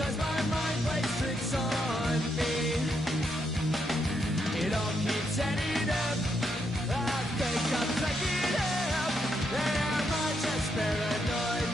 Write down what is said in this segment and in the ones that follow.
Sometimes my mind plays tricks on me. It all keeps adding up. I think I'm cracking up. Am I just paranoid?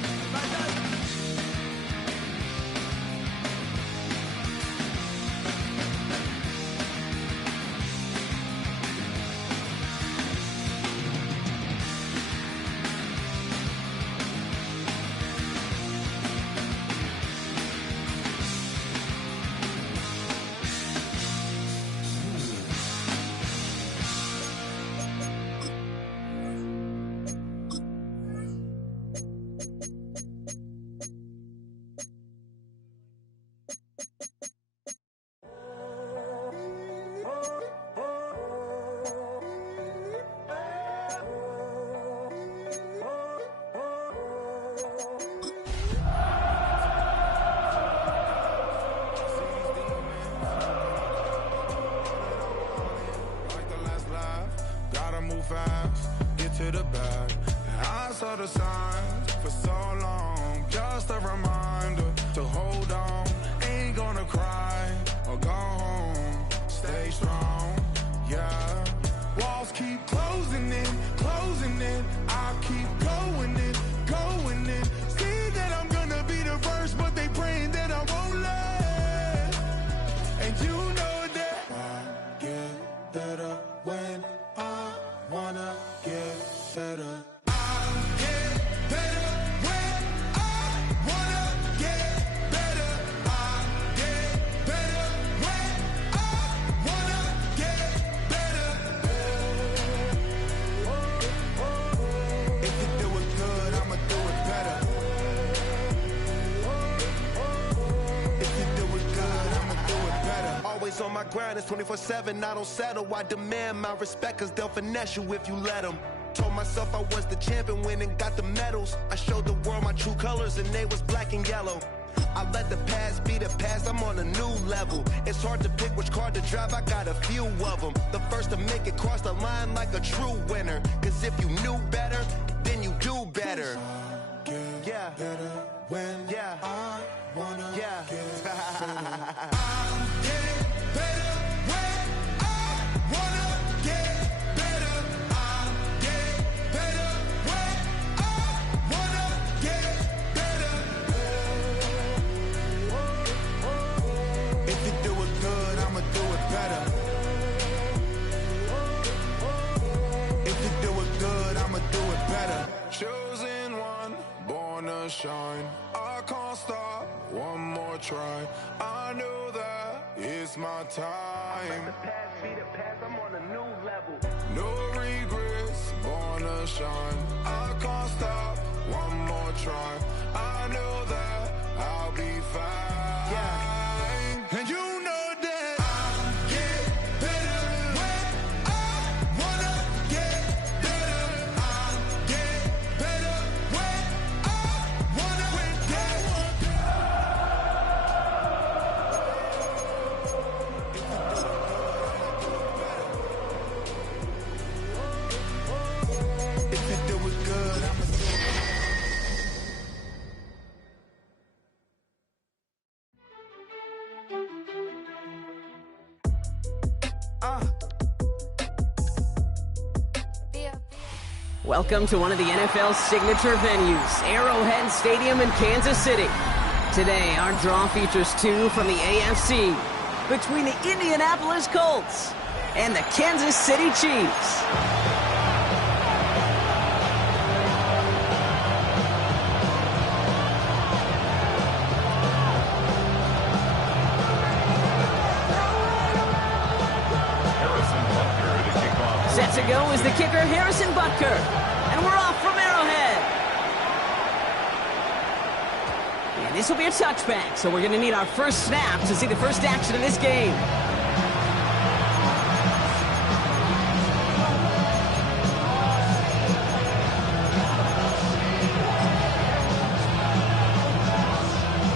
Fast, get to the bag. And I saw the signs for so long, just a reminder to hold on. Ain't gonna cry or go home. Stay strong, yeah. Walls keep closing in. I keep going in. See that I'm gonna be the first, but they praying that I won't let. And you know that I get better when I wanna get better. I get better when I wanna get better. I get better when I wanna get better. If you do it good, I'ma do it better. If you do it good, I'ma do it better. Always on my grind, it's 24/7, I don't settle. I demand my respect, cause they'll finesse you if you let them. Told myself I was the champion, went and got the medals. I showed the world my true colors and they was black and yellow. I let the past be the past, I'm on a new level. It's hard to pick which car to drive, I got a few of them. The first to make it cross the line like a true winner. Cause if you knew better, then you do better. Yeah. Better when I wanna get better. I get better when I wanna get better. I get better when I wanna get better. If you do it good, I'ma do it better. If you do it good, I'ma do it better. Chosen one, born to shine. I can't stop, one more try. I know that it's my time. let the past be the past, I'm on a new level. No regrets, born to shine. I can't stop, one more try. I know that I'll be fine. Yeah. And you know that I get better when I wanna get better. I get better when I wanna get better. If you do it good, I'ma do it. Welcome to one of the NFL's signature venues, Arrowhead Stadium in Kansas City. Today, our draw features two from the AFC between the Indianapolis Colts and the Kansas City Chiefs. Set to go is the kicker, Harrison Butker. And we're off from Arrowhead. And this will be a touchback, so we're going to need our first snap to see the first action of this game.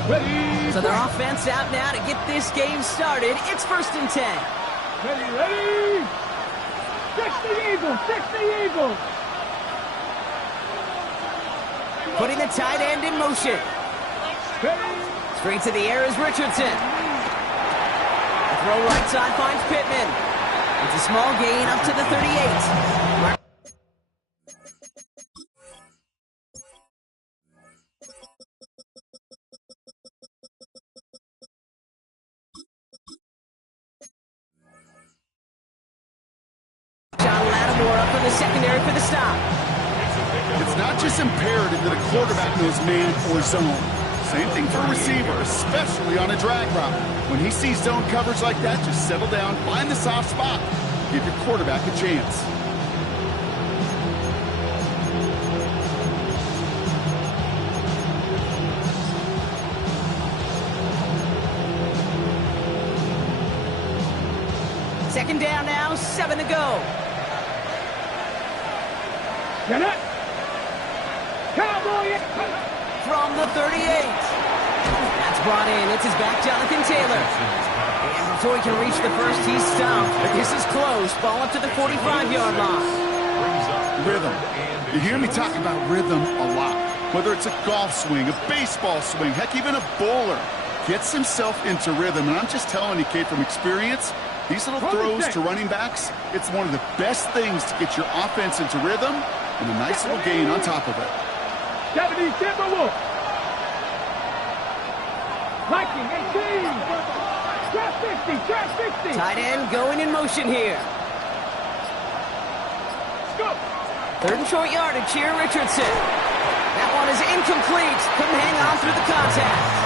Ready. So their offense out now to get this game started. It's 1st and 10. Ready. 60 Eagles, 60 Eagles. Putting the tight end in motion. Ready. Straight to the air is Richardson. The throw right side finds Pittman. It's a small gain up to the 38. Up from the secondary for the stop. It's not just imperative that a quarterback knows man or zone. Same thing for a receiver, especially on a drag route. When he sees zone coverage like that, just settle down, find the soft spot, give your quarterback a chance. Second down now, 7 to go. Get it! Cowboy! From the 38. That's brought in. It's his back, Jonathan Taylor. And before he can reach the first, he's stopped. But this is close. Ball up to the 45-yard line. Rhythm. You hear me talk about rhythm a lot. Whether it's a golf swing, a baseball swing, heck, even a bowler gets himself into rhythm. And I'm just telling you, kid, from experience, these little throws to running backs, it's one of the best things to get your offense into rhythm and a nice little gain on top of it. 70, Timberwolf. Viking, 18. Trap 60, trap 60. Tight end going in motion here. Go. Third and short yardage here, Richardson. That one is incomplete. Couldn't hang on through the contact.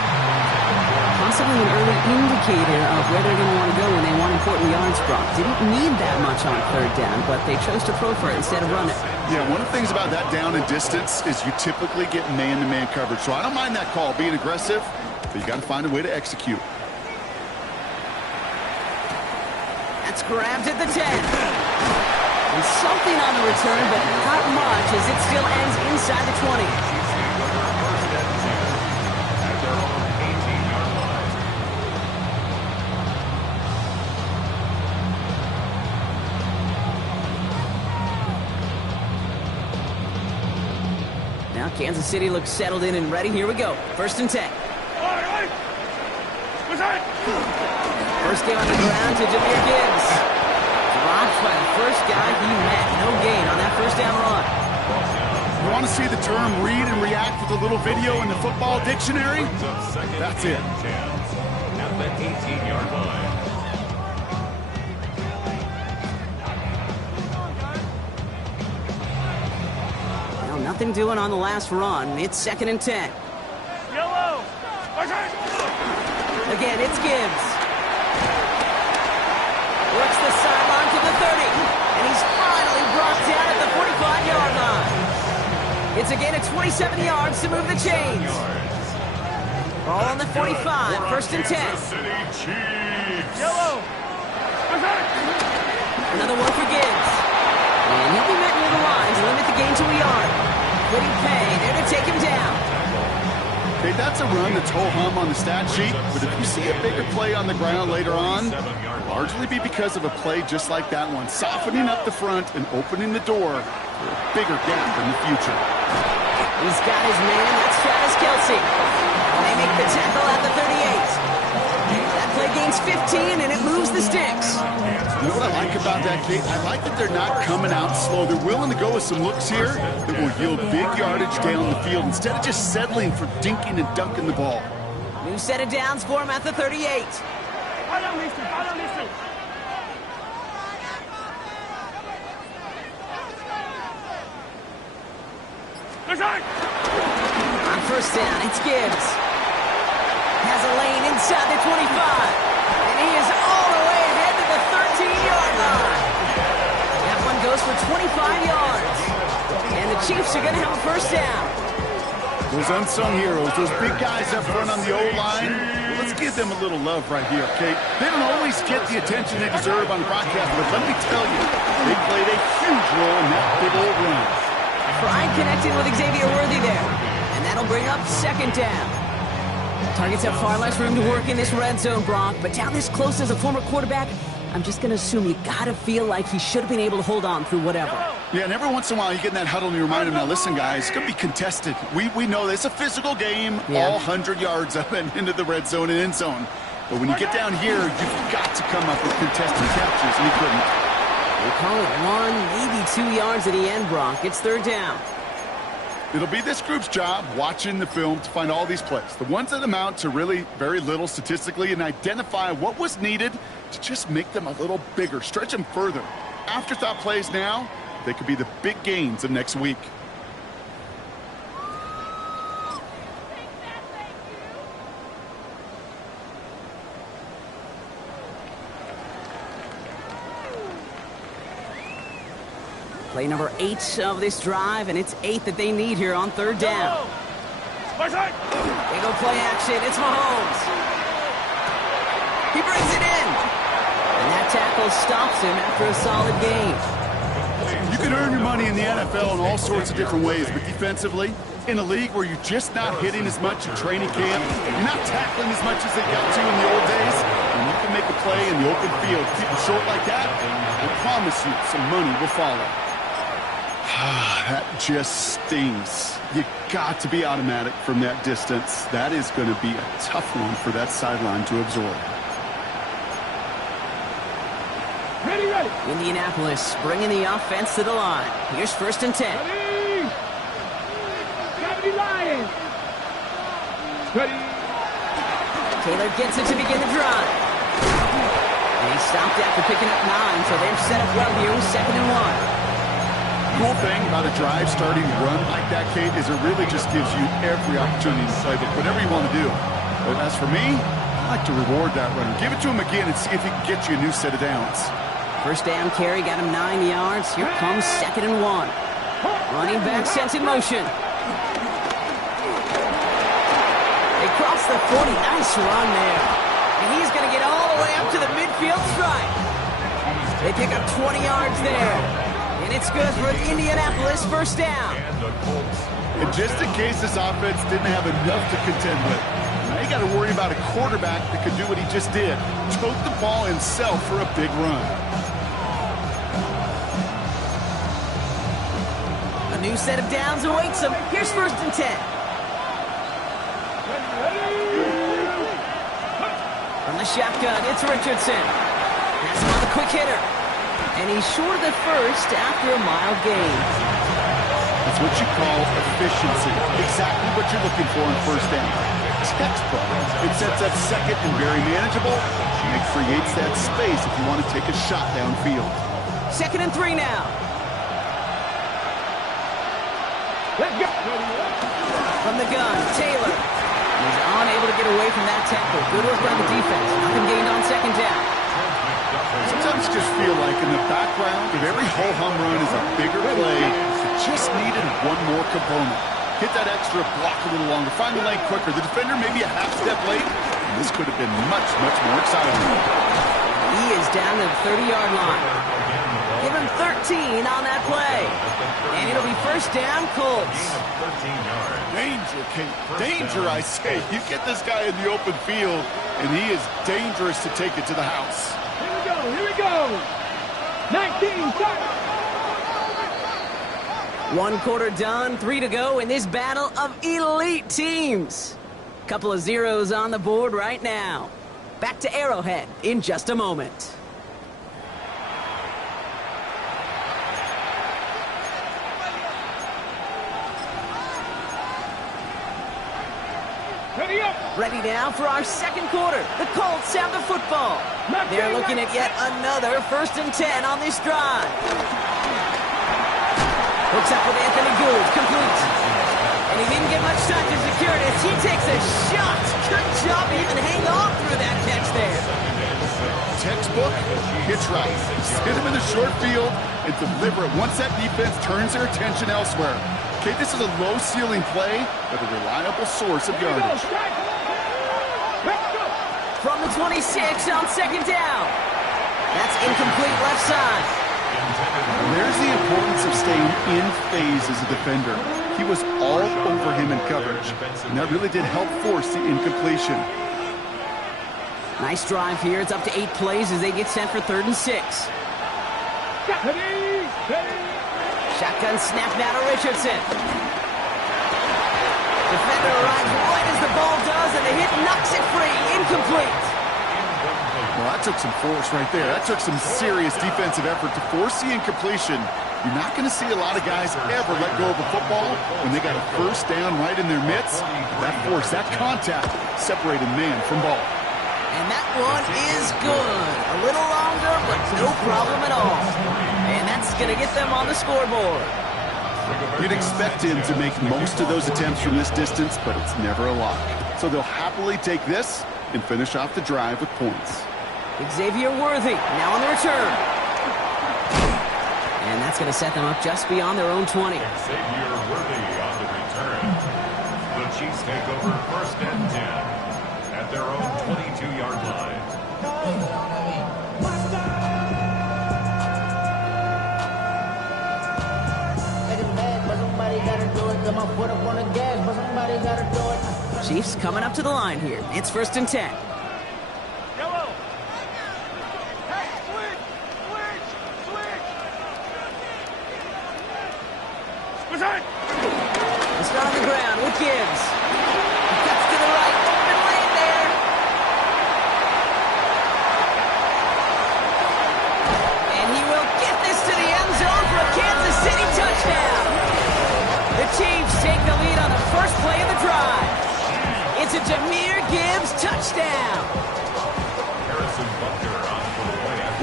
Possibly an early indicator of where they're going to want to go when they want important yards, Brock. Didn't need that much on third down, but they chose to throw for it instead of run it. Yeah, one of the things about that down and distance is you typically get man-to-man coverage. So I don't mind that call, being aggressive, but you got to find a way to execute. That's grabbed at the 10. And something on the return, but not much as it still ends inside the 20. Kansas City looks settled in and ready. Here we go. First and 10. First game on the ground to Jahmyr Gibbs. Dropped by the first guy he met. No gain on that first down run. You want to see the term read and react with a little video in the football dictionary? That's it. At the 18-yard line. Nothing doing on the last run. It's second and 10. Yellow. Again, it's Gibbs. Works the sideline to the 30. And he's finally brought down at the 45-yard line. It's again at 27 yards to move the chains. Ball on the 45. First and 10. Yellow. Another one for Gibbs. And he'll be met near the line to limit the gain to a yard. Quitting pay, there to take him down. Okay, that's a run that's ho-hum on the stat sheet, but if you see a bigger play on the ground later on, it'll largely be because of a play just like that one, softening up the front and opening the door for a bigger gap in the future. He's got his man, that's Travis Kelce. And they make the tackle at the 38. That play gains 15, and it moves the sticks. You know what I like about that, Kate? I like that they're not coming out slow. They're willing to go with some looks here that will yield big yardage down the field instead of just settling for dinking and dunking the ball. New set of downs for him at the 38. On first down, it's Gibbs. Has a lane inside the 25. And he is all the way ahead to the 13-yard line. That one goes for 25 yards. And the Chiefs are going to have a first down. Those unsung heroes, those big guys up front on the O-line, well, let's give them a little love right here, okay? They don't always get the attention they deserve on the broadcast, but let me tell you, they played a huge role in that big old run. Pride connecting with Xavier Worthy there. And that'll bring up second down. Targets have far less room to work in this red zone, Brock, but down this close as a former quarterback, I'm just going to assume you got to feel like he should have been able to hold on through whatever. Yeah, and every once in a while you get in that huddle and you remind them, now listen, guys, it's going to be contested. We know this. It's a physical game, all 100 yards up and into the red zone and end zone. But when you get down here, you've got to come up with contested captures, and he couldn't. They call it 1, maybe 2 yards at the end, Brock. It's third down. It'll be this group's job, watching the film, to find all these plays. The ones that amount to really very little statistically, and identify what was needed to just make them a little bigger, stretch them further. Afterthought plays now, they could be the big gains of next week. Play number 8 of this drive, and it's 8 that they need here on third down. They go play action. It's Mahomes. He brings it in. And that tackle stops him after a solid gain. You can earn your money in the NFL in all sorts of different ways, but defensively, in a league where you're just not hitting as much in training camp, you're not tackling as much as they got to in the old days, and you can make a play in the open field, keep it short like that, I promise you some money will follow. That just stings. You got to be automatic from that distance. That is going to be a tough one for that sideline to absorb. Ready, ready. Indianapolis bringing the offense to the line. Here's first and 10. Ready. Gravity Lions. Ready. Taylor gets it to begin the drive. And he stopped after picking up 9, so they're set up well here with 2nd and 1. Cool thing about a drive starting to run like that, Kate, is it really just gives you every opportunity to play whatever you want to do. But as for me, I like to reward that runner. Give it to him again and see if he can get you a new set of downs. First down carry got him 9 yards. Here comes 2nd and 1. Running back sent in motion. They cross the 40. Nice run there. And he's going to get all the way up to the midfield stripe. They pick up 20 yards there. And it's good for an Indianapolis first down. And just in case this offense didn't have enough to contend with, now you got to worry about a quarterback that could do what he just did. Tote the ball himself for a big run. A new set of downs awaits him. Here's first and 10. From the shotgun, it's Richardson. That's him on the quick hitter. And he's short of the first after a mild gain. That's what you call efficiency. Exactly what you're looking for in first down. Textbook. It sets up second and very manageable. And it creates that space if you want to take a shot downfield. 2nd and 3 now. Let's go. From the gun, Taylor. He's unable to get away from that tackle. Good work by the defense. Nothing gained on 2nd down. Sometimes you just feel like in the background of every ho-hum run is a bigger play. It just needed one more component. Hit that extra block a little longer. Find the lane quicker. The defender maybe a half step late. And this could have been much, much more exciting. He is down to the 30-yard line. Give him 13 on that play. And it'll be first down, Colts. Danger, Kate. Danger, I say. You get this guy in the open field, and he is dangerous to take it to the house. Here we go. 19, start. 1 quarter done, 3 to go in this battle of elite teams. Couple of zeros on the board right now. Back to Arrowhead in just a moment. Ready up. Ready now for our second quarter. The Colts have the football. They're looking at yet another 1st and 10 on this drive. Hooks up with Anthony Gould, complete. And he didn't get much time to secure it as he takes a shot. Good job to even hang on through that catch there. Textbook, it's right. Hit him in the short field and deliver it once that defense turns their attention elsewhere. Okay, this is a low-ceiling play, but a reliable source of yardage. From the 26 on 2nd down. That's incomplete left side. And there's the importance of staying in phase as a defender. He was all over him in coverage, and that really did help force the incompletion. Nice drive here. It's up to 8 plays as they get set for 3rd and 6. Shotgun snap now to Richardson. Defender arrives right as the ball does, and the hit knocks it free. Incomplete. Well, that took some force right there. That took some serious defensive effort to force the incompletion. You're not going to see a lot of guys ever let go of a football when they got a first down right in their midst. That force, that contact, separated man from ball. And that one is good. A little longer, but no problem at all. And that's going to get them on the scoreboard. You'd expect him to make most of those attempts from this distance, but it's never a lock. So they'll happily take this and finish off the drive with points. Xavier Worthy now on the return. And that's going to set them up just beyond their own 20. Xavier Worthy on the return. The Chiefs take over first and 10 at their own 22-yard line. Chiefs coming up to the line here. It's first and 10. It's not on the ground with Gibbs. He cuts to the right. Open lane there. And he will get this to the end zone for a Kansas City touchdown. The Chiefs take the lead on the first play of the drive. It's a Jahmyr Gibbs touchdown.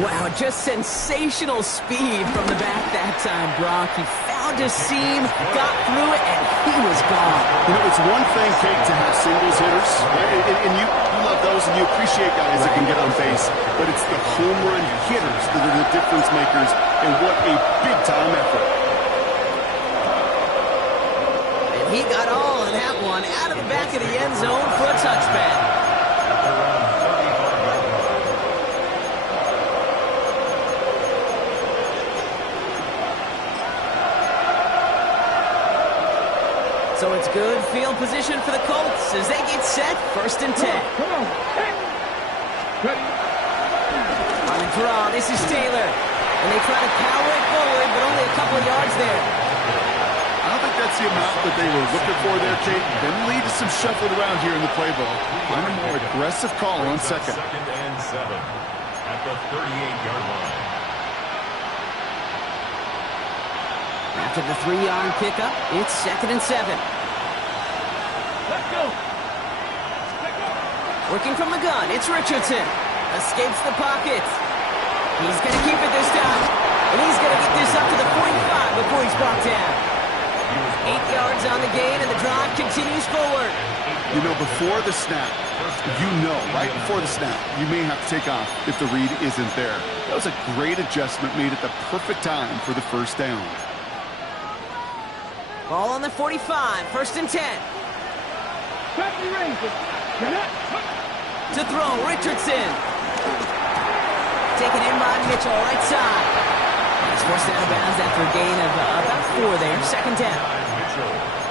Wow, just sensational speed from the back that time, Brock. He found his seam, got through it, and he was gone. You know, it's one thing, Kate, to have singles hitters, and you love those, and you appreciate guys that can get on base, but it's the home run hitters that are the difference makers, and what a big-time effort. And he got all of that one out of the back of the end zone for a touchback. So it's good field position for the Colts as they get set, first and 10. Come on. Hey. Ready. On the draw, this is Taylor. And they try to power it forward, but only a couple of yards there. I don't think that's the amount that they were looking for there, Kate. Then lead to some shuffling around here in the playbook. Find a more aggressive call on second. Second and 7 at the 38-yard line. After the 3-yard pickup, it's second and 7. Let's go. Working from the gun, it's Richardson. Escapes the pocket. He's going to keep it this time. And he's going to get this up to the 45 before he's brought down. 8 yards on the gain, and the drive continues forward. You know, before the snap, right before the snap, you may have to take off if the read isn't there. That was a great adjustment made at the perfect time for the first down. Ball on the 45, first and 10. To throw, Richardson. Taken in by Mitchell, right side. He's forced out of bounds after a gain of about 4 there, second down.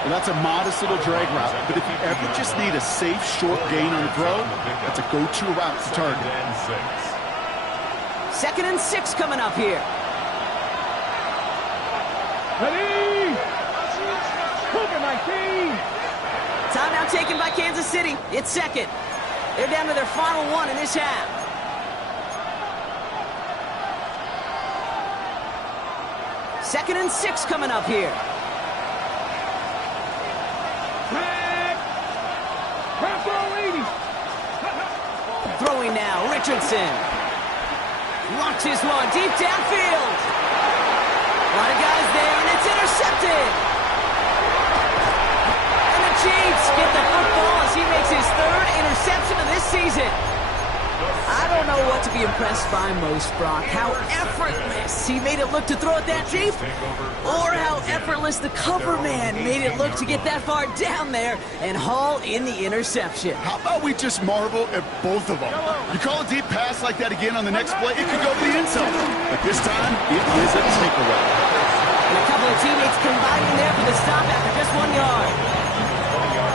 Well, that's a modest little drag route, but if you ever just need a safe, short gain on the throw, that's a go-to route to target. Second and 6 coming up here. Ready. Timeout taken by Kansas City. It's second. They're down to their final one in this half. Second and 6 coming up here. Throwing now, Richardson. Launches his one deep downfield. A lot of guys there, and it's intercepted. Chiefs get the football as he makes his 3rd interception of this season. I don't know what to be impressed by most, Brock. How effortless he made it look to throw it that deep, or how effortless the cover man made it look to get that far down there and haul in the interception. How about we just marvel at both of them? You call a deep pass like that again on the next play, it could go to the end zone. But this time, it is a takeaway. And a couple of teammates combining there for the stop after just 1 yard.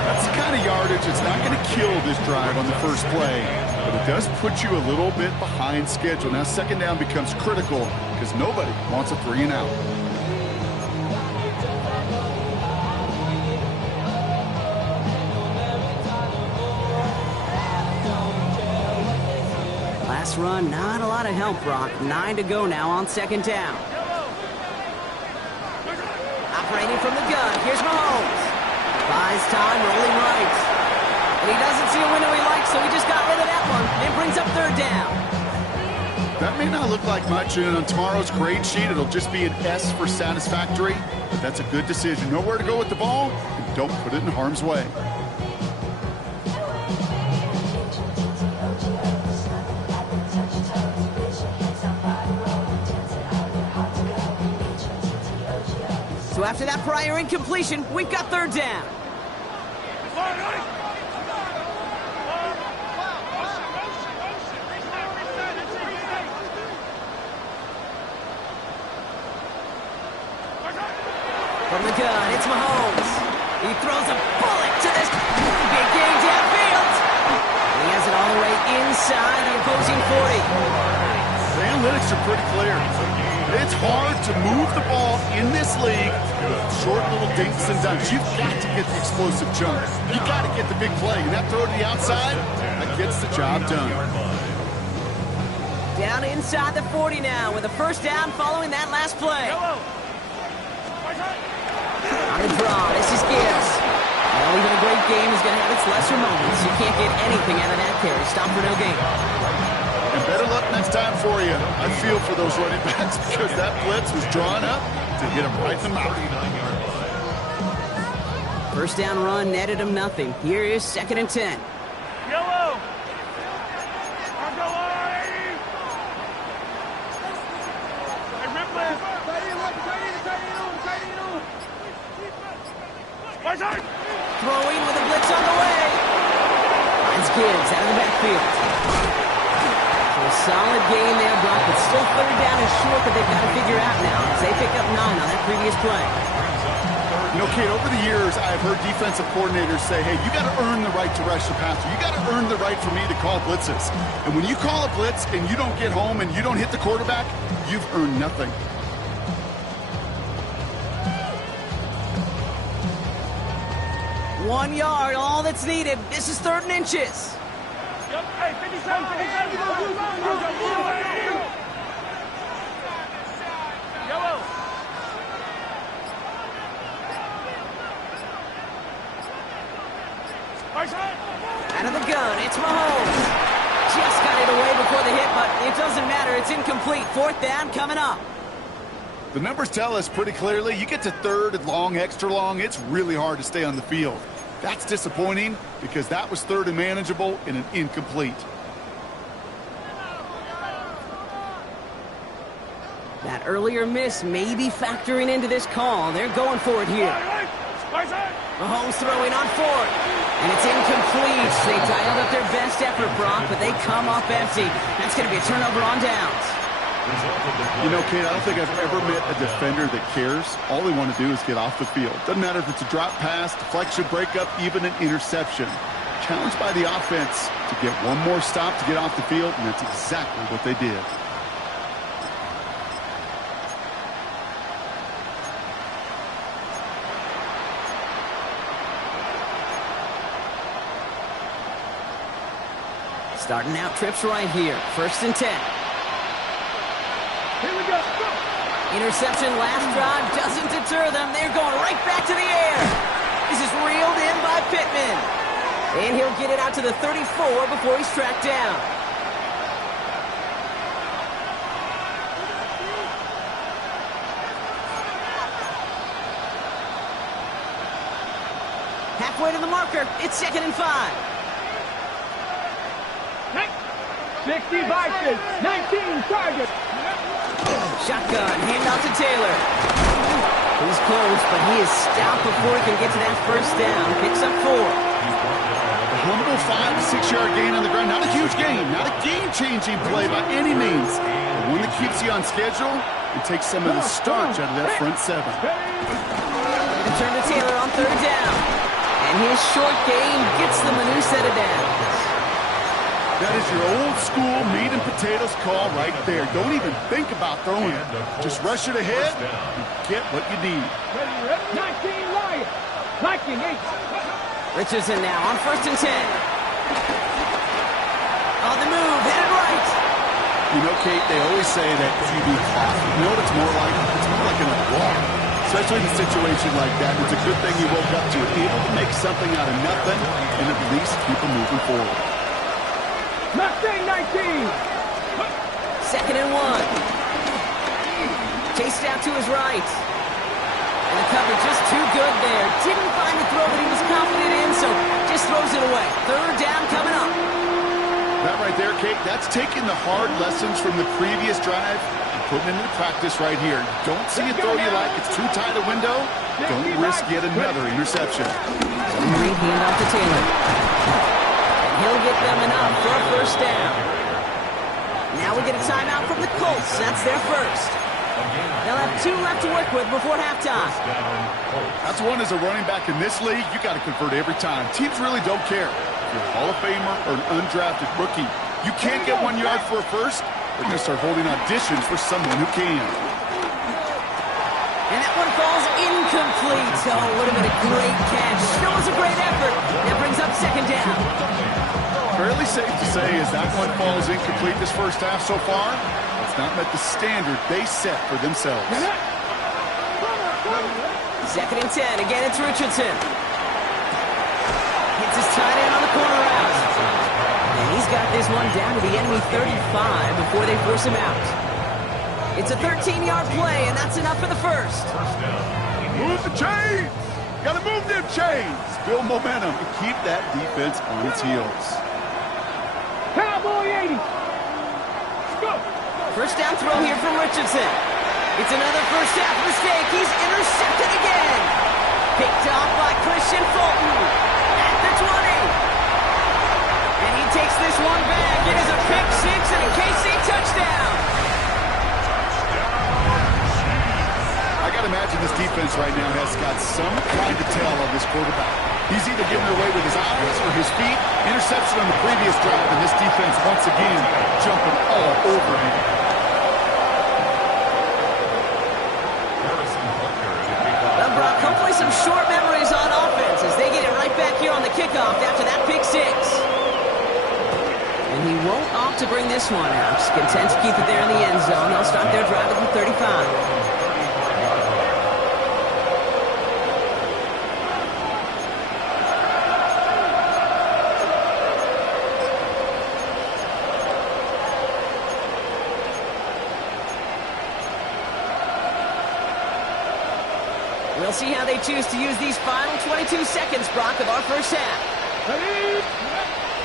That's the kind of yardage that's not going to kill this drive on the first play, but it does put you a little bit behind schedule. Now second down becomes critical because nobody wants a 3 and out. Last run, not a lot of help, Brock. 9 to go now on second down. Operating from the gun, here's Mahomes. Buys time, rolling right. And he doesn't see a window he likes, so he just got rid of that one. And brings up third down. That may not look like much, and on tomorrow's grade sheet, it'll just be an S for satisfactory. But that's a good decision. Know where to go with the ball, and don't put it in harm's way. So after that prior incompletion, we've got third down. From the gun, it's Mahomes. He throws a bullet to this big game downfield. And he has it all the way inside the opposing 40. The analytics are pretty clear. It's hard to move the ball in this league. Short little dinks and dunks. You've got to get the explosive jump. You've got to get the big play. And that throw to the outside, that gets the job done. Down inside the 40 now with a first down following that last play. On the draw, this is Gibbs. Well, even a great game is going to have its lesser moments. You can't get anything out of that carry. Stop for no gain. And better luck next time for you. I feel for those running backs because that blitz was drawn up to hit him right in the mouth. First down run netted him nothing. Here is 2nd and 10. Yellow. Throwing with a blitz on the way. Finds Gibbs out of the backfield. So a solid gain there, Brock, but still third down is short that they've got to figure out now as they pick up 9 on that previous play. You know, Kate, over the years, I've heard defensive coordinators say, hey, you got to earn the right to rush the passer. You got to earn the right for me to call blitzes. And when you call a blitz and you don't get home and you don't hit the quarterback, you've earned nothing. 1 yard, all that's needed. This is 3rd and inches. Hey, 57, 57. Yellow. Out of the gun, it's Mahomes. Just got it away before the hit, but it doesn't matter. It's incomplete. 4th down coming up. The numbers tell us pretty clearly, you get to 3rd and long, extra long, it's really hard to stay on the field. That's disappointing because that was 3rd and manageable and an incomplete. That earlier miss may be factoring into this call. They're going for it here. Mahomes throwing on 4th. And it's incomplete. They dialed up their best effort, Brock, but they come up empty. That's going to be a turnover on downs. You know, Kate, I don't think I've ever met a defender that cares. All they want to do is get off the field. Doesn't matter if it's a drop pass, deflection, breakup, even an interception. Challenged by the offense to get one more stop to get off the field, and that's exactly what they did. Starting out trips right here. 1st and 10. Here we go. Interception last drive doesn't deter them. They're going right back to the air. This is reeled in by Pittman. And he'll get it out to the 34 before he's tracked down. Halfway to the marker. It's 2nd and 5. 60 boxes, 19 targets. Shotgun, handoff to Taylor. He's close, but he is stout before he can get to that first down. Picks up 4. A humble 5 to 6 yard gain on the ground. Not a huge gain, not a game-changing play by any means. But one that keeps you on schedule and takes some of the starch out of that front 7. Return to Taylor on 3rd down. And his short gain gets them a new set of downs. That is your old school meat and potatoes call right there. Don't even think about throwing it. Just rush it ahead and get what you need. 19 Lions, Viking 8. Richardson now on 1st and 10. On the move, headed right. You know, Kate, they always say that QB clock. You know what it's more like? It's more like an alarm, especially in a situation like that. It's a good thing you woke up to it, able to make something out of nothing and at least keep them moving forward. Mustang 19. 2nd and 1. Chased out to his right. And the cover just too good there. Didn't find the throw that he was confident in, so just throws it away. 3rd down coming up. That right there, Kate, that's taking the hard lessons from the previous drive and putting it into practice right here. Don't see a throw you like. It's too tight a window. Don't risk yet another interception. Great handoff to Taylor. And he'll get them enough for a 1st down. Now we get a timeout from the Colts. That's their first. They'll have 2 left to work with before halftime. That's one as a running back in this league. You got to convert every time. Teams really don't care. If you're a Hall of Famer or an undrafted rookie, you can't get 1 yard for a first. They're going to start holding auditions for someone who can. And that one falls incomplete. Oh, would have been a great catch. Still was a great effort. That brings up 2nd down. Fairly safe to say as that one falls incomplete this first half so far. It's not met the standard they set for themselves. 2nd and 10. Again, it's Richardson. Hits his tight end on the corner route. And he's got this one down to the enemy 35 before they force him out. It's a 13-yard play, and that's enough for the first. Move the chains! Gotta move them chains! Build momentum and keep that defense on its heels. Cowboy 80. Go. 1st down throw here from Richardson. It's another first half mistake. He's intercepted again. Picked off by Christian Fulton at the 20. And he takes this one back. It is a pick 6 and a KC touchdown. I gotta imagine this defense right now has got some kind of tell of this quarterback. He's either giving away with his eyes or his feet. Interception on the previous drive, and this defense once again jumping all over him. Well, Brock, hopefully some short memories on offense as they get it right back here on the kickoff after that pick 6. And he won't opt to bring this one out. Just content to keep it there in the end zone. They'll start their drive at the 35. We'll see how they choose to use these final 22 seconds, Brock, of our first half.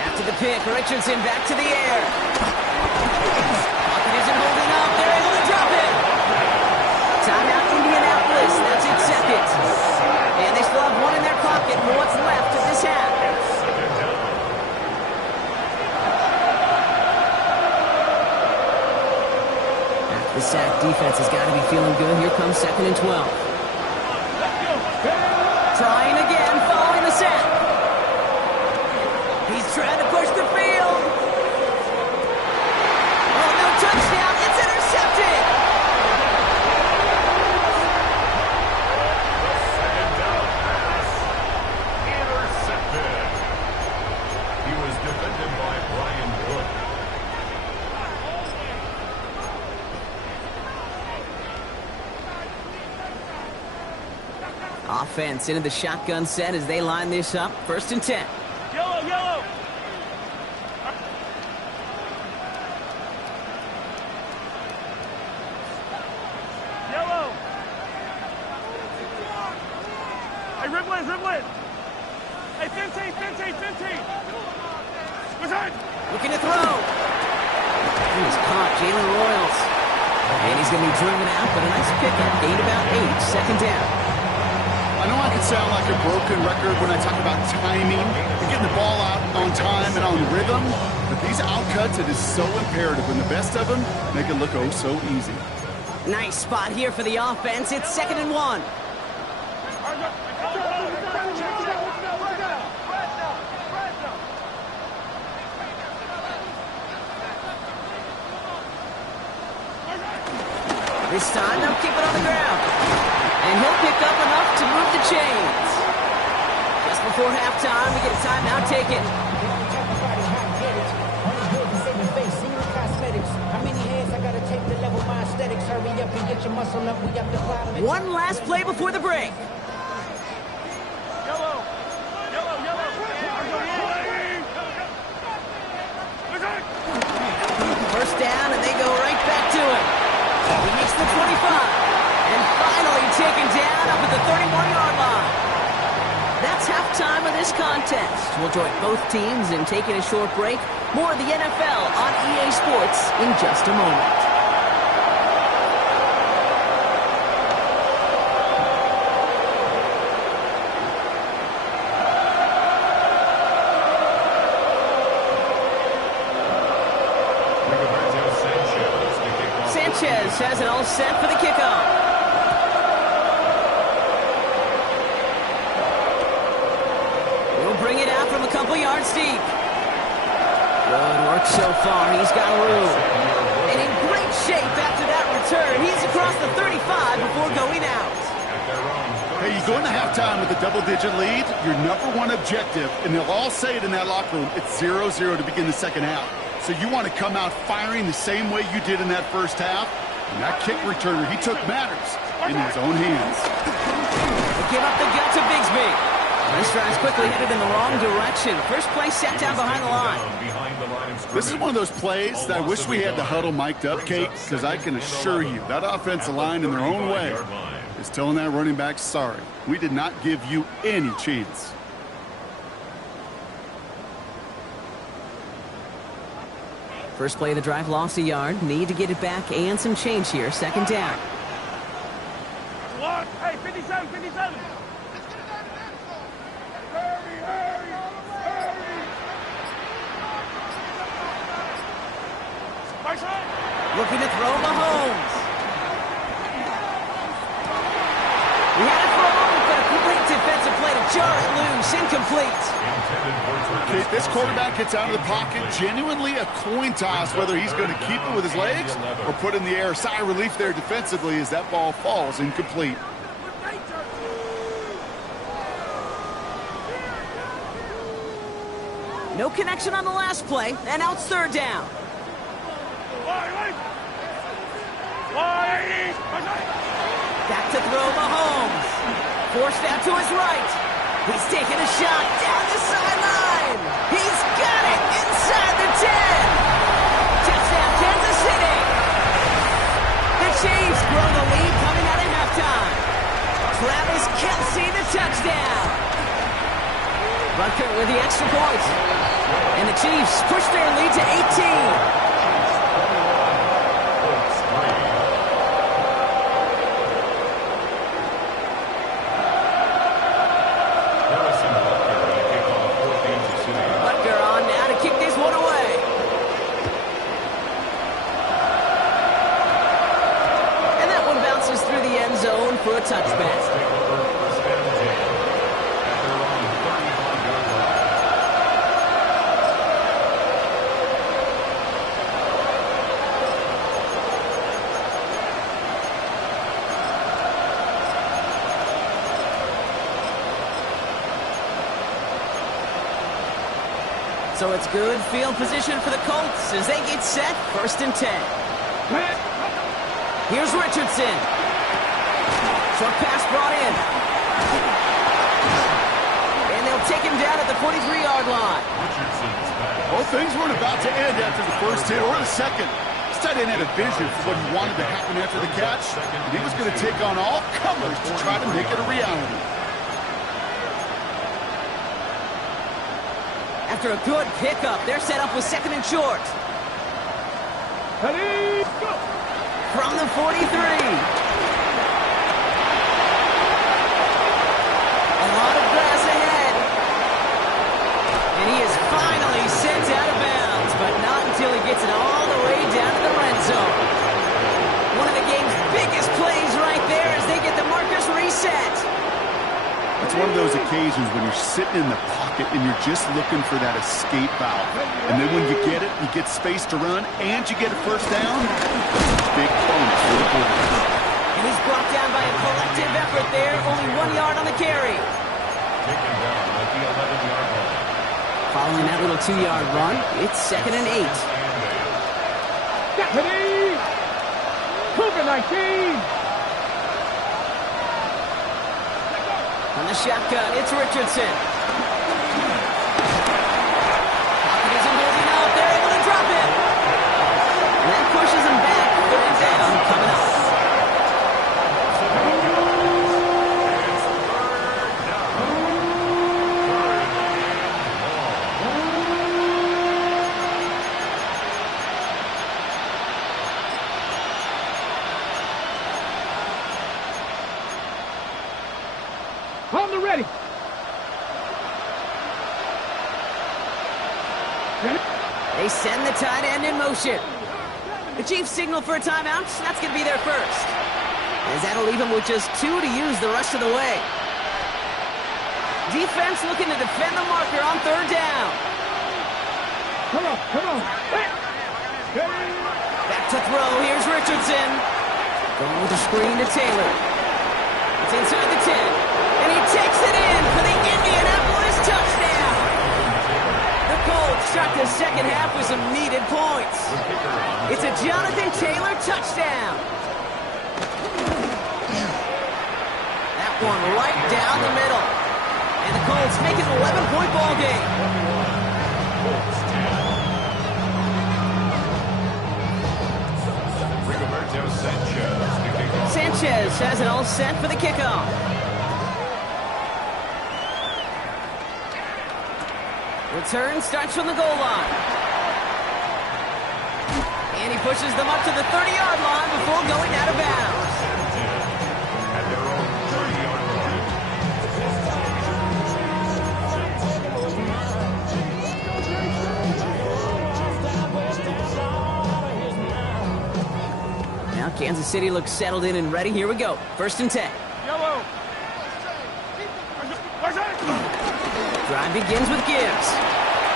After the pick, Richardson back to the air. Pocket isn't holding up. They're able to drop it. Timeout, Indianapolis. That's its 2nd. And they still have 1 in their pocket for what's left of this half. After the sack, defense has got to be feeling good. Here comes 2nd and 12. Trying again, following the sack. He's trying to push the field. Oh, no touchdown. It's intercepted. Intercepted. He was defended by Brian Wood. Offense into the shotgun set as they line this up. 1st and 10. Yellow, yellow. Yellow. Hey, Riblet. Hey, Finte. What's that? Looking to throw. He's caught, Jalen Royals. And he's going to be driven out, but a nice pickup. Gain about 8. 2nd down. I know I can sound like a broken record when I talk about timing and getting the ball out on time and on rhythm, but these outcuts, it is so imperative, and the best of them make it look oh so easy. Nice spot here for the offense. It's 2nd and 1. This time they'll keep it on the ground. And he'll pick up enough to move the chains. Just before halftime, we get a timeout taken. How many One last play before the break. First down, and they go right back to it. He makes the 25. And finally taken down up at the 31-yard line. That's halftime of this contest. We'll join both teams in taking a short break. More of the NFL on EA Sports in just a moment. Sanchez has it all set for the kickoff. He'll bring it out from a couple yards deep. Good work so far. He's got room. And in great shape after that return. He's across the 35 before going out. Hey, you go into halftime with a double-digit lead, your number one objective, and they'll all say it in that locker room, it's 0-0 to begin the second half. So you want to come out firing the same way you did in that first half. And that kick returner he took matters in his own hands. Give up the gut to Bigsby. This drive's quickly headed in the wrong direction. First play set down behind the line. This is one of those plays that I wish we had the huddle mic'd up, Kate, because I can assure you that offensive line in their own way is telling that running back, sorry, we did not give you any chance. First play of the drive lost a yard. Need to get it back and some change here. Second down. Hey, 57, 57. Looking to throw Mahomes. We had it for a moment, but a complete defensive play to jar it loose. Incomplete. Okay, this quarterback gets out of the pocket. Genuinely a coin toss whether he's going to keep it with his legs or put in the air. Sigh of relief there defensively as that ball falls incomplete. No connection on the last play, and now it's third down. Back to throw Mahomes. Forced out to his right. He's taking a shot down the sideline. He's got it inside the 10. Touchdown, Kansas City. The Chiefs grow the lead coming out of halftime. Travis Kelce, the touchdown. Butker with the extra point. And the Chiefs push their lead to 18. For a touchback. So it's good field position for the Colts as they get set. First and 10. Here's Richardson. Short pass brought in. And they'll take him down at the 43-yard line. Well, things weren't about to end after the first hit or the second. This tight end had a vision for what he wanted to happen after the catch, and he was going to take on all comers to try to make it a reality. After a good pickup, they're set up with second and short. Ready, go. From the 43. A lot of grass ahead. And he is finally sent out of bounds, but not until he gets it all the way down to the red zone. One of the game's biggest plays right there as they get the markers reset. It's one of those occasions when you're sitting in the pocket and you're just looking for that escape valve. And then when you get it, you get space to run, and you get a first down. Big bonus for the quarterback. And he's brought down by a collective effort there. Only 1 yard on the carry. Taken down at the 11-yard line. Following that little 2-yard run, it's second and 8. Deputy! Cougar 19! On the shotgun, it's Richardson. Pocket isn't holding up. They're able to drop it. And that pushes him back. Third down coming up. On the ready. They send the tight end in motion. The Chiefs signal for a timeout. That's going to be their first. As that'll leave him with just 2 to use the rest of the way. Defense looking to defend the marker on third down. Come on, come on. Back to throw. Here's Richardson. Going with a screen to Taylor. It's inside the 10. And he takes it in for the Indianapolis touchdown. The Colts start the second half with some needed points. It's a Jonathan Taylor touchdown. That one right down the middle. And the Colts make it an 11-point ball game. Sanchez has it all set for the kickoff. Return starts from the goal line. And he pushes them up to the 30-yard line before going out of bounds. At their own 30-yard line. Now Kansas City looks settled in and ready. Here we go. 1st and 10. Yellow. Drive begins with Gibbs.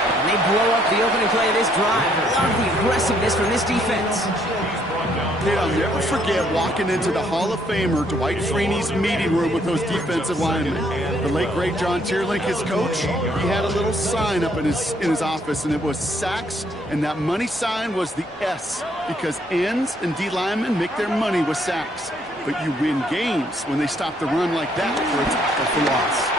And they blow up the opening play of this drive. Love the aggressiveness from this defense. Hey, I'll never forget walking into the Hall of Famer Dwight Freeney's meeting room with those defensive linemen. The late, great John Tierlink, his coach, he had a little sign up in his office, and it was sacks, and that money sign was the S, because ends and D linemen make their money with sacks. But you win games when they stop the run like that for a tackle for loss.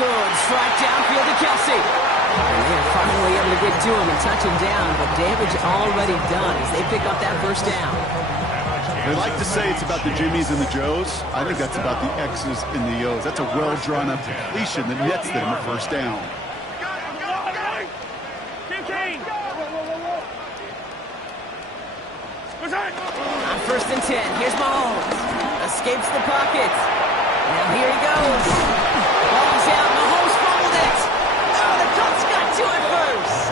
Good strike downfield to Kelsey. And they're finally able to get to him and touch him down, but damage already done as they pick up that first down. They like to say it's about the Jimmies and the Joes. I think that's about the X's and the O's. That's a well-drawn-up completion that nets them a first down. On 1st and 10, here's Mahomes. Escapes the pocket. Now here he goes. Ball's out. Mahomes fumbled it. Oh, the Colts got to it first.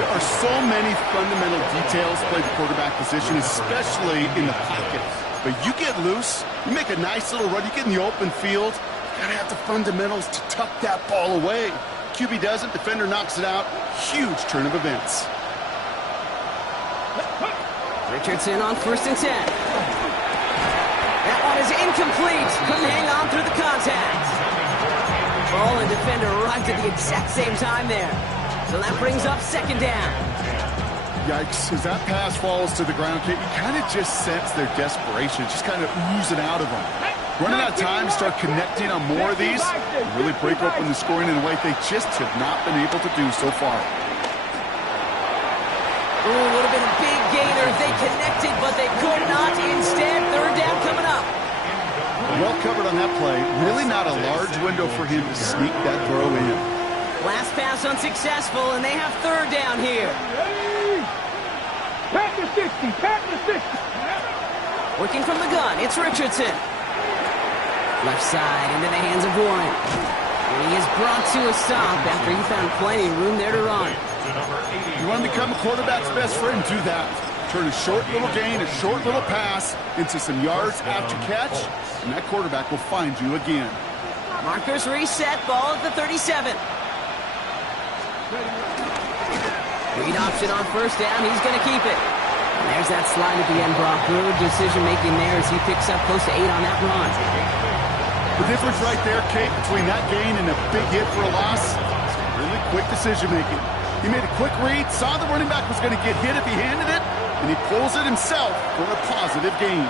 There are so many fundamental details play the quarterback position, especially in the pocket. But you get loose, you make a nice little run, you get in the open field, you gotta have the fundamentals to tuck that ball away. QB doesn't, defender knocks it out. Huge turn of events. Richardson on 1st and 10. That one is incomplete. Couldn't hang on through the contact. Ball and defender arrived at the exact same time there. So that brings up 2nd down. Yikes, as that pass falls to the ground, you kind of just sense their desperation, just kind of oozing out of them. Running out of time to start connecting on more of these, and really break open the scoring in a way they just have not been able to do so far. Ooh, would have been a big gainer if they connected, but they could not. Instead, 3rd down coming up. Well covered on that play. Really not a large window for him to sneak that throw in. Last pass unsuccessful, and they have 3rd down here. Pack the 60, pack the 60. Working from the gun, it's Richardson. Left side into the hands of Warren. And he is brought to a stop after he found plenty of room there to run. You want to become a quarterback's best friend, do that. Turn a short little gain, a short little pass into some yards after catch, and that quarterback will find you again. Markers reset, ball at the 37. Read option on 1st down, he's going to keep it. And there's that slide at the end, Brock. Good decision-making there as he picks up close to 8 on that run. The difference right there, Kate, between that gain and a big hit for a loss, really quick decision-making. He made a quick read, saw the running back was going to get hit if he handed it, and he pulls it himself for a positive gain.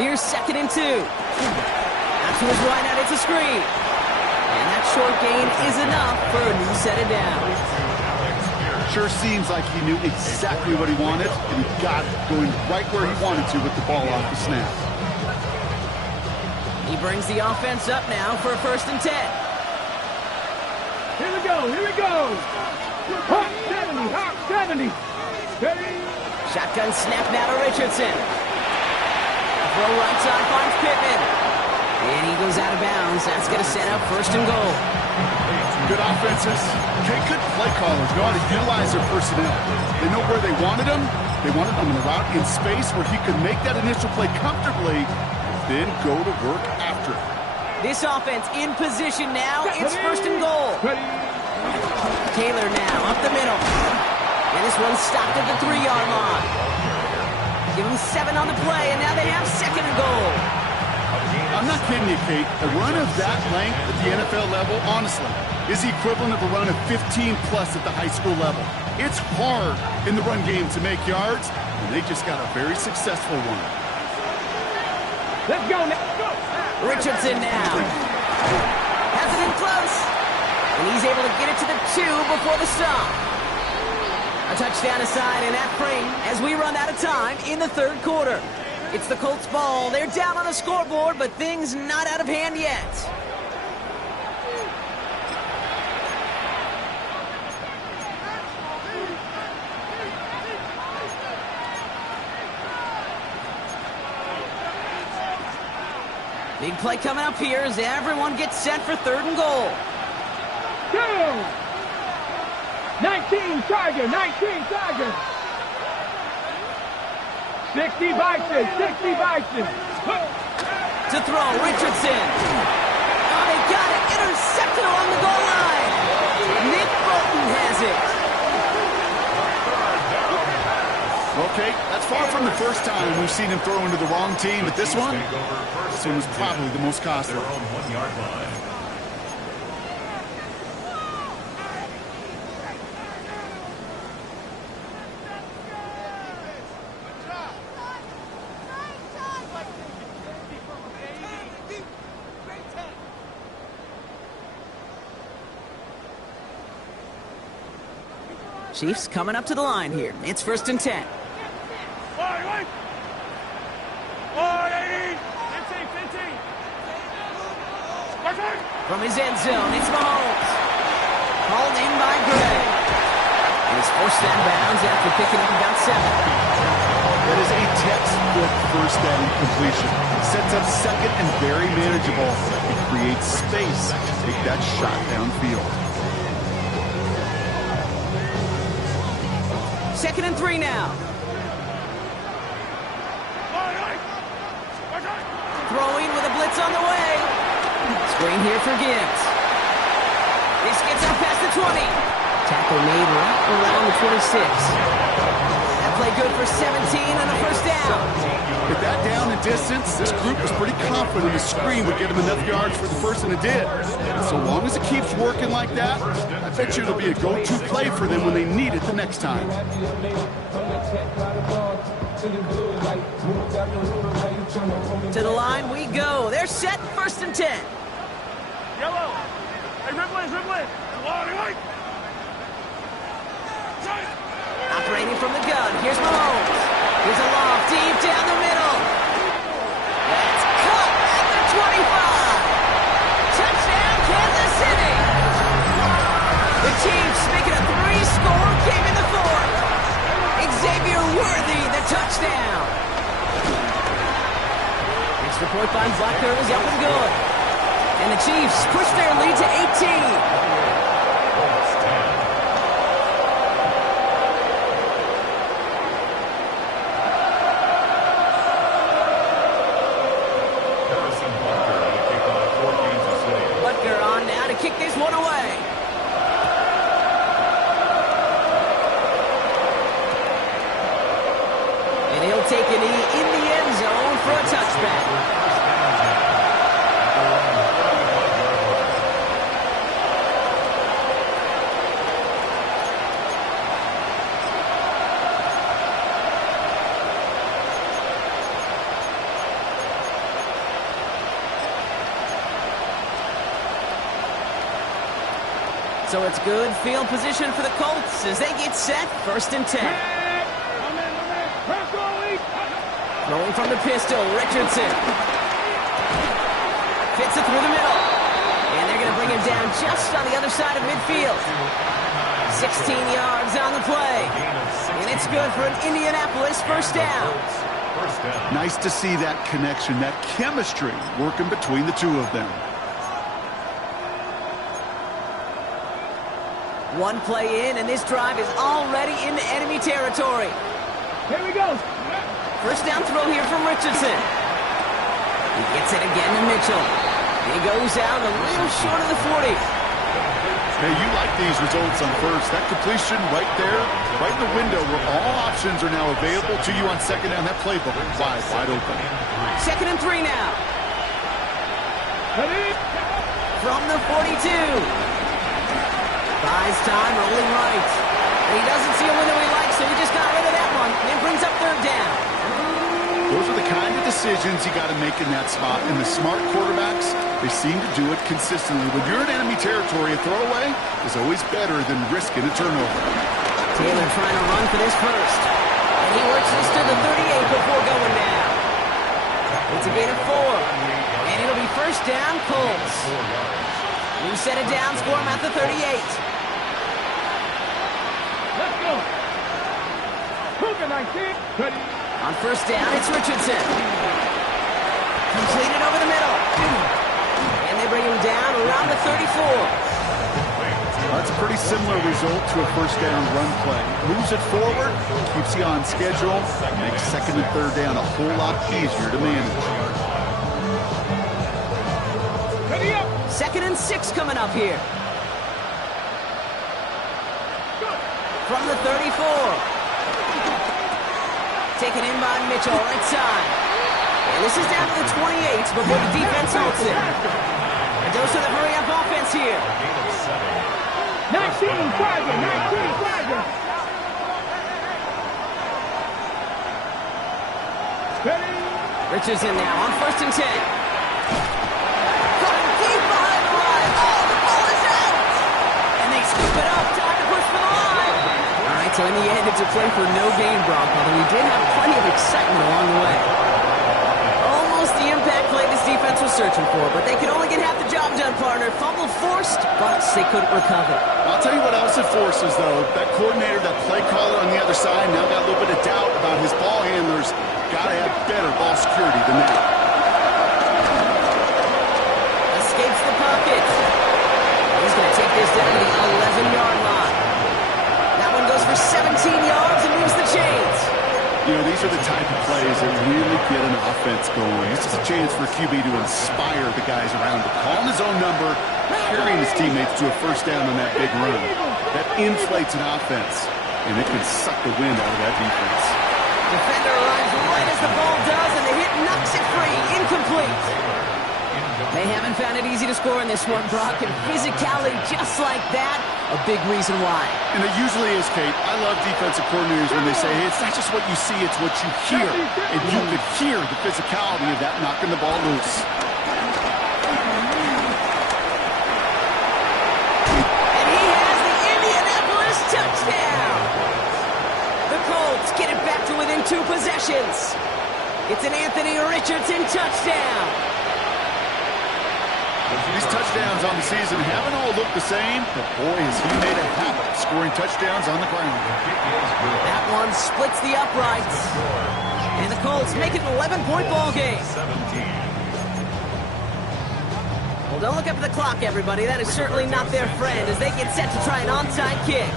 Here's 2nd and 2. Out to his right, out, it's a screen. And that short gain is enough for a new set of downs. Sure seems like he knew exactly what he wanted, and he got it, going right where he wanted to with the ball off the snap. He brings the offense up now for a 1st and 10. Here we go, here we go. Hawk 70, Hawk 70. Ready? Shotgun snap now to Richardson. Throw right side finds Pittman. And he goes out of bounds. That's going to set up 1st and goal. Good offenses. Okay, good play callers know how to utilize their personnel. They know where they wanted him. They wanted him in a route in space where he could make that initial play comfortably, then go to work after it. This offense in position now. It's 1st and goal. Taylor now up the middle. And this one's stopped at the 3-yard line. Give them 7 on the play, and now they have 2nd and goal. I'm not kidding you, Kate. A run of that length at the NFL level, honestly, is the equivalent of a run of 15-plus at the high school level. It's hard in the run game to make yards, and they just got a very successful one. Let's go now. Go. Richardson now. Has it in close. And he's able to get it to the 2 before the stop. A touchdown aside in that frame as we run out of time in the 3rd quarter. It's the Colts ball. They're down on the scoreboard, but things not out of hand yet. Big play coming up here as everyone gets set for 3rd and goal. 19 Tiger, 19 Tiger. 60 Bison, 60 Bison. To throw, Richardson. Oh, they got it. Intercepted along the goal line. Nick Bolton has it. Okay, that's far from the first time we've seen him throw into the wrong team, but this one was probably the most costly. Their own 1-yard line. Chiefs coming up to the line here. It's 1st and 10. From his end zone, it's Mahomes. Hauled in by Gray. And he's forced out of bounds after picking up about 7. That is a textbook 1st down completion. Sets up 2nd and very manageable. It creates space to take that shot downfield. 2nd and 3 now. Throwing with a blitz on the way. Screen here for Gibbs. This gets up past the 20. Tackle made right around the 26. That play good for 17 and a 1st down. With that down and distance, this group was pretty confident the screen would get him enough yards for the 1st, and it did. And so long as it keeps working like that, I bet you it'll be a go-to play for them when they need it the next time. To the line we go. They're set, 1st and 10. Yellow. Hey, Ripley. Operating from the gun. Here's Mahomes. Here's a lob deep down the middle. That's caught at the 25. Touchdown, Kansas City. The Chiefs making a 3-score game in the 4th. Xavier Worthy, the touchdown. Extra point by Butker is up and good. And the Chiefs push their lead to 18. Butker on now to kick this one away. And he'll take a knee in the end zone for a touchback. So it's good field position for the Colts as they get set, 1st and 10. Throwing from the pistol, Richardson. Fits it through the middle. And they're going to bring him down just on the other side of midfield. 16 yards on the play. And it's good for an Indianapolis 1st down. Nice to see that connection, that chemistry working between the two of them. One play in, and this drive is already into enemy territory. Here we go. 1st down throw here from Richardson. He gets it again to Mitchell. He goes out a little short of the 40. Hey, you like these results on 1st. That completion right there, right in the window where all options are now available to you on 2nd down. That playbook is wide open. 2nd and 3 now. From the 42. Buys time, rolling right. And he doesn't see a window he likes, so he just got rid of that one. And brings up 3rd down. Those are the kind of decisions you got to make in that spot. And the smart quarterbacks, they seem to do it consistently. When you're in enemy territory, a throwaway is always better than risking a turnover. Taylor trying to run for this 1st. And he works this to the 38 before going down. It's a gain of 4. And it'll be 1st down, Colts. New set of downs for him at the 38. Let's go. Cougar 19. On 1st down, it's Richardson. Completed over the middle. And they bring him down around the 34. That's a pretty similar result to a 1st down run play. Moves it forward, keeps you on schedule, makes 2nd and 3rd down a whole lot easier to manage. 2nd and 6 coming up here. From the 34. Taken in by Mitchell, right side. And this is down to the 28 before the defense holds it. A dose of the hurry-up offense here. 19 flagging, 19 flagging. Richardson now on 1st and 10. Going deep behind the line. Oh, the ball is out! And they scoop it up. Time to push for the line. All right, so in the end, it's a play for no gain, Brock, although we did have plenty of excitement along the way. Almost the impact play this defense was searching for, but they could only get half the job done, partner. Fumble forced, but they couldn't recover. I'll tell you what else it forces, though. That coordinator, that play caller on the other side, now got a little bit of doubt about his ball handlers. Got to have better ball security than that. Escapes the pocket. He's going to take this down to the 11-yard line. That one goes for 17 yards and moves the chains. You know, these are the type of plays that really get an offense going. This is a chance for QB to inspire the guys around him. Calling his own number, carrying his teammates to a 1st down on that big run. That inflates an offense, and it can suck the wind out of that defense. Defender arrives right as the ball does, and the hit knocks it free. Incomplete. They haven't found it easy to score in this one, Brock, and physicality just like that, a big reason why. And it usually is, Kate. I love defensive coordinators when they say, hey, it's not just what you see, it's what you hear. And you could hear the physicality of that knocking the ball loose. And he has the Indianapolis touchdown. The Colts get it back to within 2 possessions. It's an Anthony Richardson touchdown. These touchdowns on the season haven't all looked the same, but boy, has he made a habit of scoring touchdowns on the ground. That one splits the uprights. And the Colts make it an 11-point ball game. Well, don't look up at the clock, everybody. That is certainly not their friend as they get set to try an onside kick.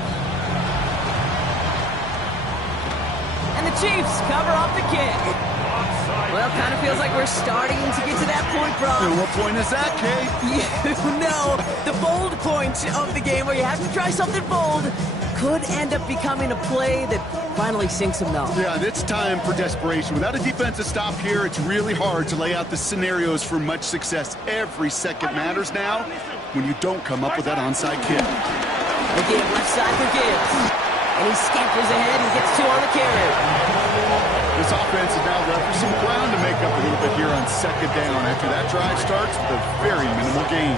And the Chiefs cover up the kick. Well, kind of feels like we're starting to get to that point, Brock. And what point is that, Kate? You know, the bold point of the game where you have to try something bold could end up becoming a play that finally sinks them, though. Yeah, and it's time for desperation. Without a defensive stop here, it's really hard to lay out the scenarios for much success. Every second matters now when you don't come up with that onside kick. Again, left side for Gibbs. And he scampers ahead and gets 2 on the carry. This offense is now left for some ground to make up a little bit here on 2nd down after that drive starts with a very minimal gain.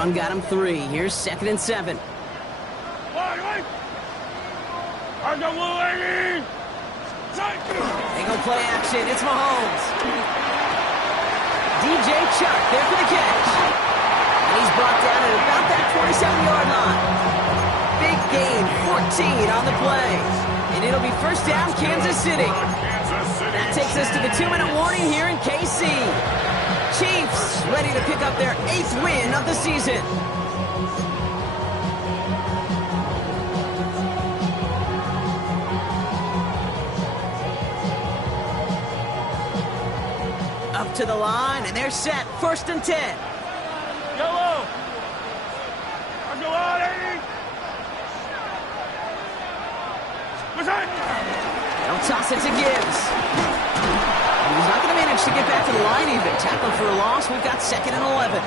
Run got him 3. Here's 2nd and 7. They go play action. It's Mahomes. DJ Chuck there for the catch. And he's brought down at about that 27-yard line. Big gain, 14 on the play. And it'll be first down, Kansas City. That takes us to the 2-minute warning here in KC. Chiefs ready to pick up their 8th win of the season. Up to the line, and they're set. 1st and 10. Yellow. Go out, 80. They'll toss it to Gibbs. He's not going to manage to get back to the line even. Tackle for a loss. We've got 2nd and 11.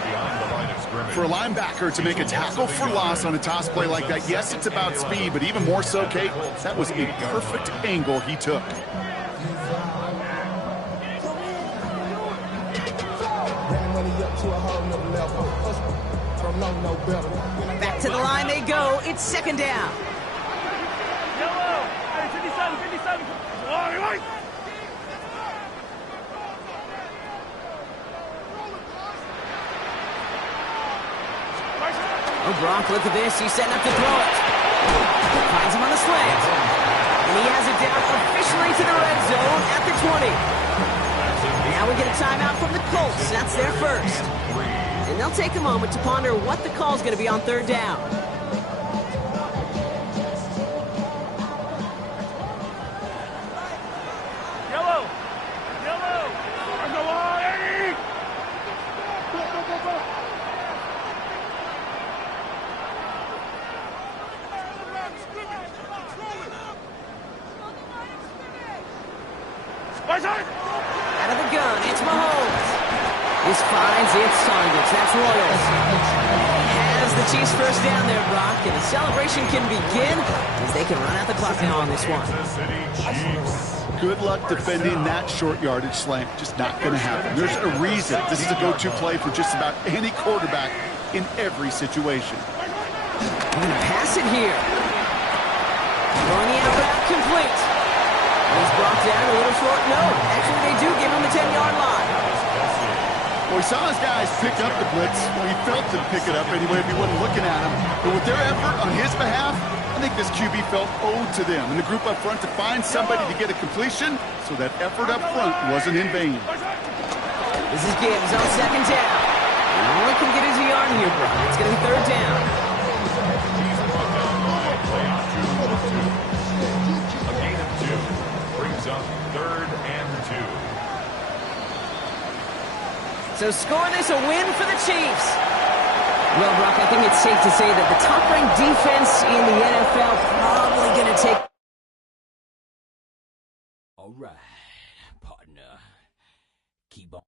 For a linebacker to make a tackle for loss on a toss play like that, yes, it's about speed, but even more so, Kate, that was a perfect angle he took. Back to the line they go. It's 2nd down. Yellow. Hey, 57. Right. Oh, Brock, look at this. He's setting up to throw it. Finds him on the slant. And he has it down officially to the red zone at the 20. Now we get a timeout from the Colts. That's their first. And they'll take a moment to ponder what the call's going to be on 3rd down. Yellow. Go out, 80. Out of the gun, it's Mahomes. This finds its targets. That's Royals. Has the Chiefs first down there, Brock, and the celebration can begin as they can run out the clock now on this one. Good luck defending that short yardage slant. Just not going to happen. There's a reason this is a go-to play for just about any quarterback in every situation. We're going to pass it here. Throwing the out route complete. He's brought down a little short. No, actually they do give him the 10-yard line. Well, we saw his guys pick up the blitz. Well, he felt to pick it up anyway if he wasn't looking at him. But with their effort on his behalf, I think this QB felt owed to them and the group up front to find somebody to get a completion, so that effort up front wasn't in vain. This is Gibbs on 2nd down. Only can get his yard here, bro. It's going to be 3rd down. A gain of 2 brings up 3rd and 2. So score this a win for the Chiefs. Well, Brock, I think it's safe to say that the top-ranked defense in the NFL probably going to take... All right, partner. Keep on.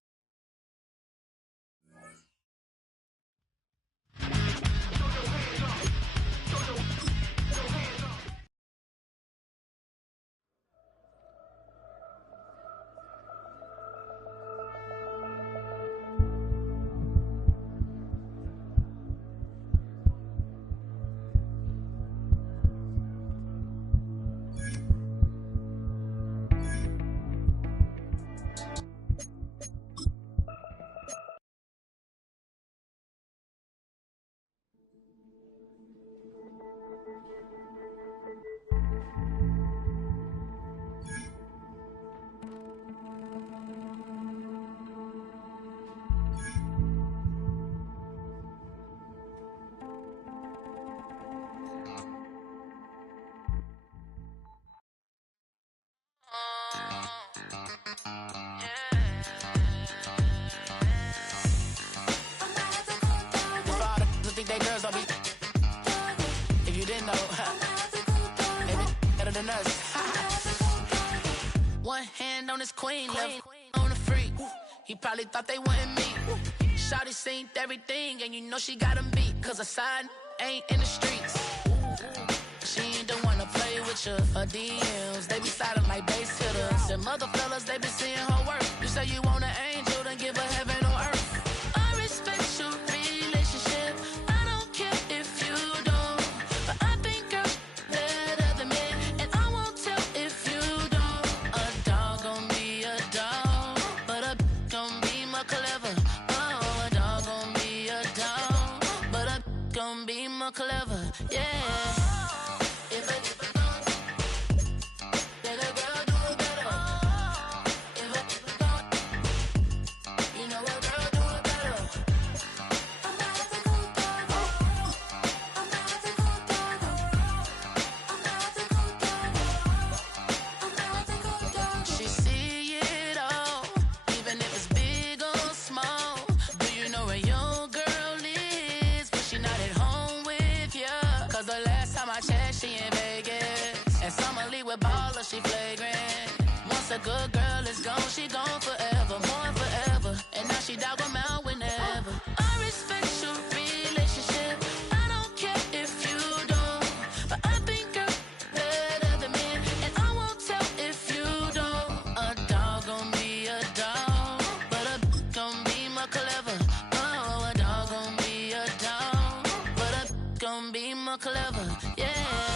If you didn't know, maybe better than us. One hand on his queen, left on the freak. He probably thought they wanted me. Shawty seen everything, and you know she got him beat. Cause a side ain't in the streets. She ain't the one to play with you. Her DMs, they be silent like base hitters. And mother fellas, they be seeing her work. You say you want an angel, then give her heaven on earth. I respect your relationship. clever, yeah. If a girl do it better. If a you know a girl do it better. I'm not the cool dog. I'm not the cool dog. I'm not the cool dog. I'm not the cool dog. She see it all, even if it's big or small. Do you know where your girl is? But she not at home with ya. Cause the last time I checked, she in Vegas. And Summer Lee with baller, she flagrant. Once a good girl is gone, she gone forever, more forever. And now she dog 'em out whenever. I respect your relationship. I don't care if you don't. But I think you're better than me. And I won't tell if you don't. A dog gon' be a dog. But a gon' be more clever. Oh, a dog gon' be a dog. But a gon' be more clever, yeah.